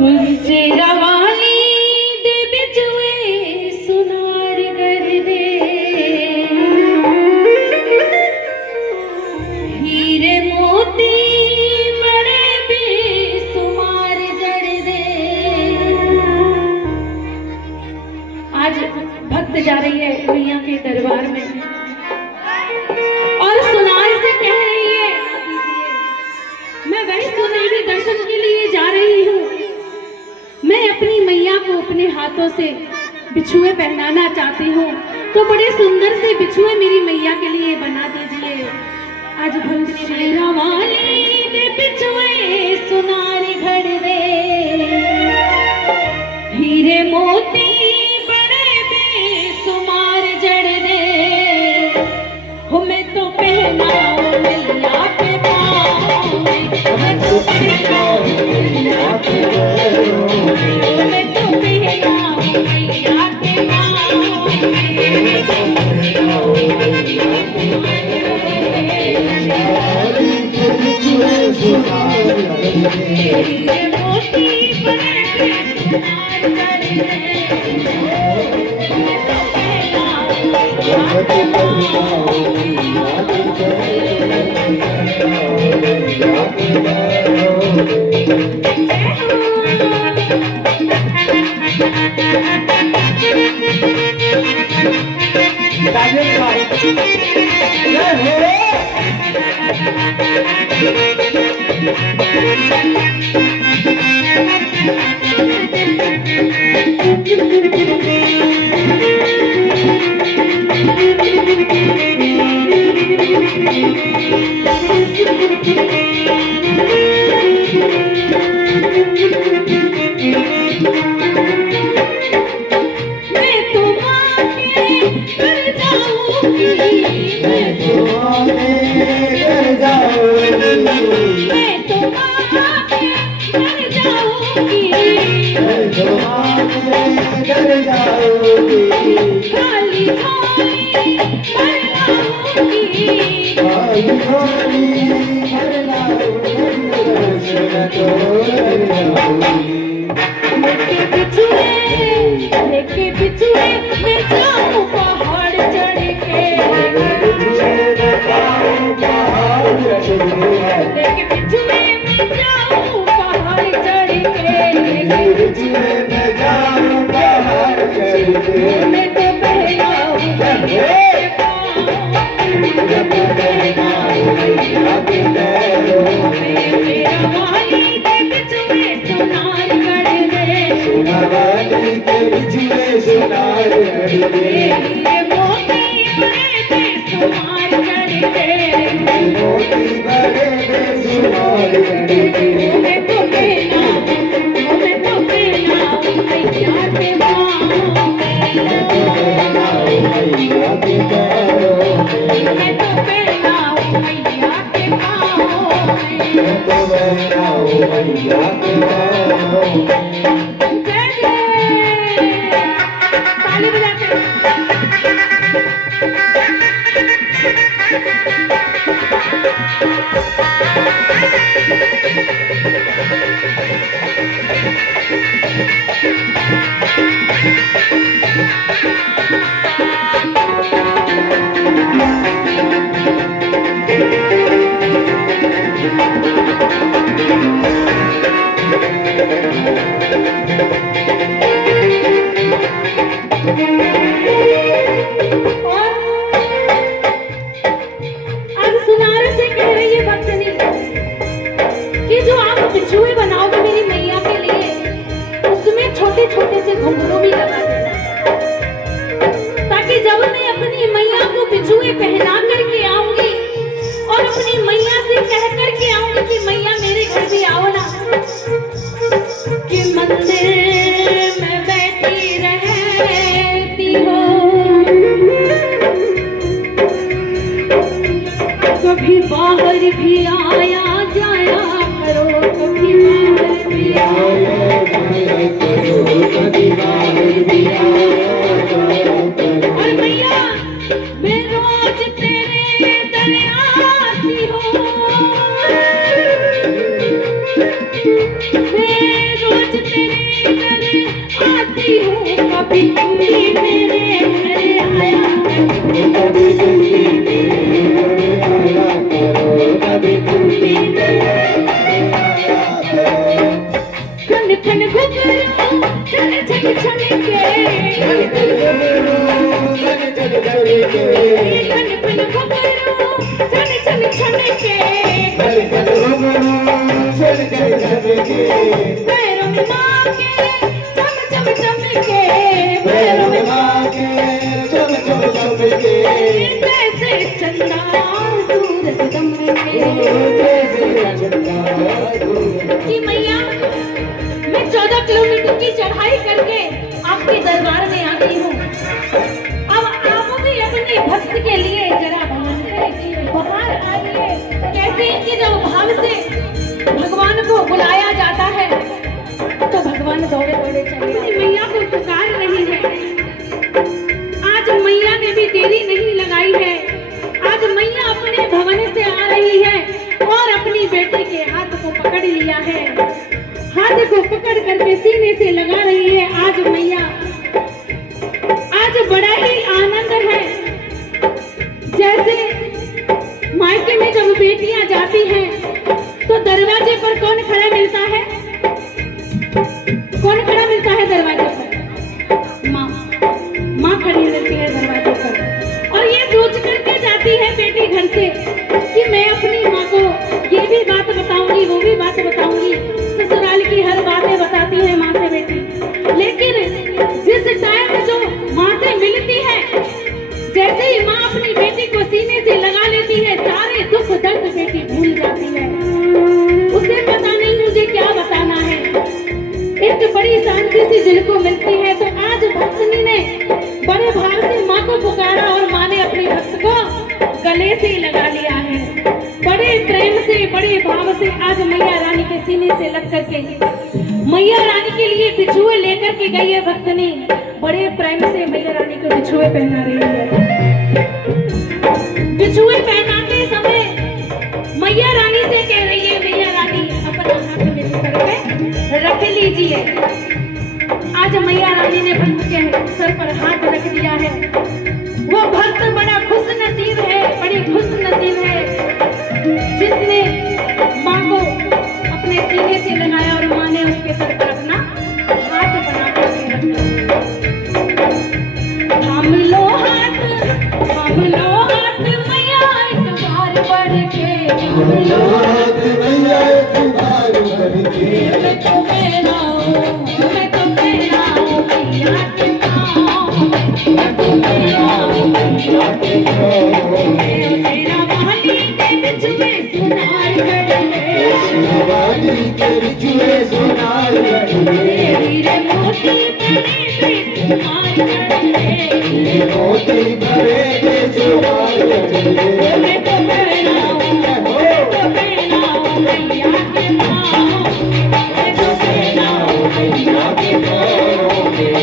शेरा वाली दे बिजुए सुनार कर दे, हीरे मोती बड़े बेसुमार जड़ दे। आज भक्त जा रही है मैया के दरबार में और सुनार से कह रही है, मैं वही सुनहरी दर्शन के लिए जा रही हूँ। मैं अपनी मैया को अपने हाथों से बिछुए पहनाना चाहती हूँ, तो बड़े सुंदर से बिछुए मेरी मैया के लिए बना दीजिए। आज भक्त शेरा वाली दे बिछुए सुनार घर दे, हीरे मोती बड़े बेसुमार जड़ दे। हो मैं तो पहनाऊं मैया के पाँव में, मैं तो पहनाऊं मैया के मैं तो पहनाऊं मैया के पाँव में, मैं तो पहनाऊं मैया के हीरे मोती बड़े बेसुमार जड़ दे। मैं तो पहनाऊं मैया के लेके बिछुए मैं जाऊं पहाड़ चढ़ के, लेके बिछुए मैं जाऊं पहाड़ चढ़ के, मैं तो पहनाऊं मैया के पाँव, मैं तो पहनाऊं मैया के पैरों में। शेरा वाली दे बिछुए सुनार कर दे, हीरे मोती बड़े बेसुमार जड़ दे। मैं तो पहनाऊं मैया के पाँव में, मैं तो पहनाऊं मैया के पाँव में। ताली बजाते छोटे से घुंघरू भी लगा देना, ताकि जब मैं अपनी मैया को बिछुए पहना करके आऊंगी और अपनी मैया से कह करके आऊंगी कि मैया मेरे घर भी आओ ना, कि मंदिर में बैठी रहती हो, कभी बाहर भी आया जाया करो, कभी बाहर भी आया और मैया मैं रोज तेरे दर आती हूँ। कभी तुम भी मेरे घर आया करो, कभी तुम भी मेरे घर आया करो, कभी तुम भी मेरे घर आया करो। खन खन घुघरू छन छन छन के, खन खन घुघरू छन छन छन के, खन खन घुघरू छन छन छन के, खन खन घुघरू छन छन छन के, पैरों में माँ के चम चम चम के, पैरों में माँ के चम चम चम के, जैसे चंदा सूरज दमके। जैसे चंदा सूरज। कि मैया मैं 14 किलोमीटर की चढ़ाई करके आपके दरबार में आ गई हूँ। अब आप भी अपने भक्त के लिए जरा भगवान से बाहर आइए। कहते हैं कि जब भाव से भगवान को बुलाया जाता है तो भगवान दौड़े दौड़े चले। मैया को पुकार रही है। आज मैया ने भी देरी नहीं लगाई है। आज मैया अपने भवन से आ रही है और अपनी बेटी के हाथ को पकड़ लिया है। हाथ को पकड़ करके सीने से लगा रही है। आज मैया, आज बड़ा ही आनंद है। जैसे मायके में जब बेटियां जाती हैं तो दरवाजे पर कौन खड़ा मिलता है? कौन खड़ा मिलता है दरवाजे पर? माँ। माँ खड़ी रहती है दरवाजे पर और ये सोच करके जाती है बेटी घर से कि मैं अपनी माँ को ये भी बात बताऊंगी, वो भी बात बताऊंगी। ससुराल की हर बातें बताती है माँ से बेटी। लेकिन जिस टाइम जो माँ से मिलती है, जैसे ही माँ अपनी बेटी को सीने से लगा लेती है, सारे दुख दर्द बेटी भूल जाती है। उसे पता नहीं मुझे क्या बताना है। एक बड़ी शांति सी दिल को मिलती है। तो आज भक्तनी ने बड़े भाव से माँ को पुकारा और माँ ने अपने भक्त को गले से लगा लिया है। बड़े प्रेम से, बड़े भाव से आज मैया रानी के सीने से लग करके मैया रानी के लिए बिछुए लेकर के गई है भक्तनी। बड़े प्रेम से मैया रानी को बिछुए पहना रही है। बिछुए पहनाते समय मैया रानी से कह रही है, मैया रानी अपना हाथ मेरे सर पे रख लीजिए। आज मैया रानी ने भक्त के सर पर हाथ रख दिया है। वो भक्त बड़ा खुश नसीब है, बड़ी खुश नसीब है जिसने माँ को अपने सीने से लगाया और माँ ने उसके सर पर अपना हाथ बना करके रखा। थाम लो हाथ मैया एक बार बढ़ के, थाम लो हाथ मैया एक बार बढ़ के, मैं तो मेरा मैया के पाँव में, मैं तो मेरा मैया के पाँव में। तेरा वाली के बिछुए सुनार गए, वाली के बिछुए सुनार गए, हीरे मोती भरे के सुनार गए, मोती भरे के सुनार गए। मैं तो मेरा मैया के पाँव, मैं तो मेरा मैया के पाँव में। मैया के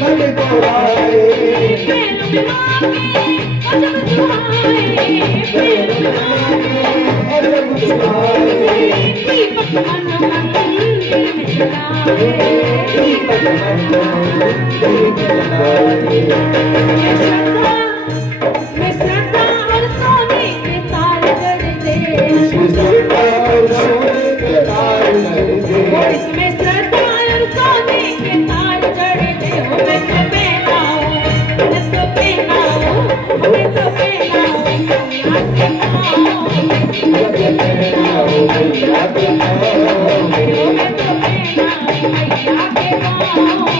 मन को आए, प्रेम में अजब सुहाए फिर अजब सुहाए दीपक मन मन दिल में जलाए दीपक मन दिल में जलाए इसमें श्रद्धा और सोने के तार जड़ दे इसमें श्रद्धा और सोने के तार जड़ दे इसमें श्रद्धा और सोने के तार जड़ दे हो मैं तो पहना हूँ मैं तो पहना हूँ मैं तो पहना हूँ मैया के पाँव में मैया के पाँव में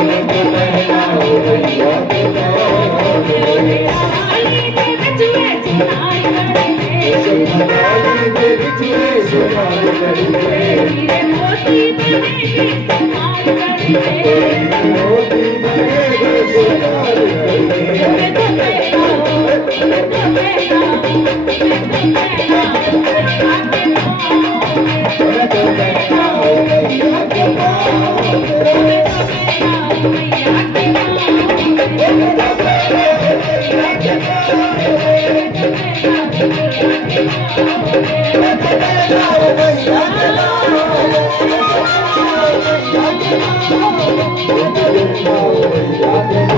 मैं तो पहना हूँ मैया के पाँव में मैया के सुनार करके हीरे मोती बनेगी सुनार करके मोती बनेगी सुनार करके मैं तो पहना हूँ मैं तो पहना हूँ मैं तो पहना हूँ मैया के पाँव में मैं तो कहता हूँ मैया के पाँव में मैं तो पहना हूँ मैया के पाँव में मैं तो कहता हूँ मैया के पाँव में मैं तो कहता हूँ मैया के पाँव में मैं तो कहता हूँ मैया के